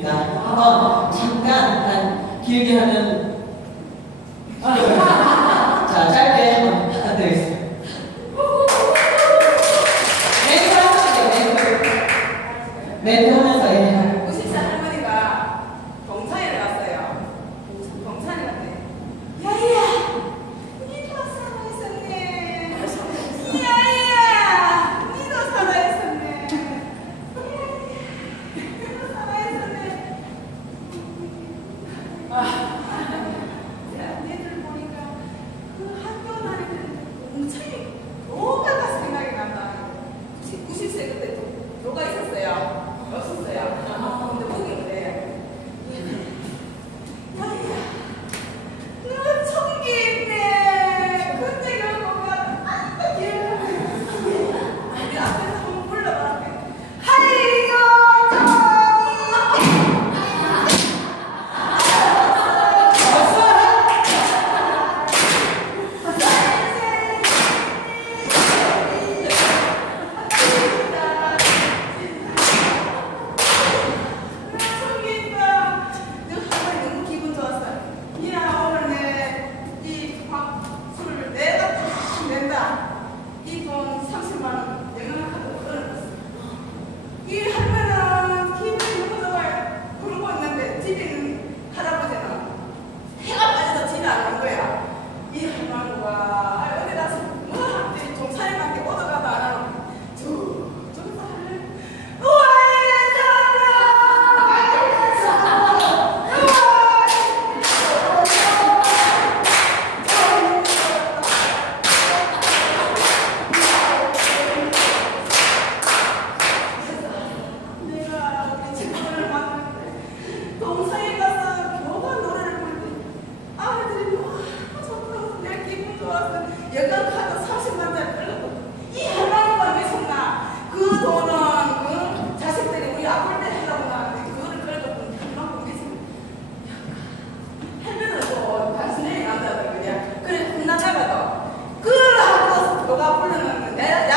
있습니다. 한번 잠깐 한 길게 하면 자 짧게 한번 부탁드리겠습니다. 멘트 하시죠 멘트 멘트 Ah. 나쁠 때 생각을 하는데 그거를 그래도 그만큼 계속 헬멧으로 다시 내려간다는 그래 혼나자마자 그걸 하고서 누가 불러놨는데?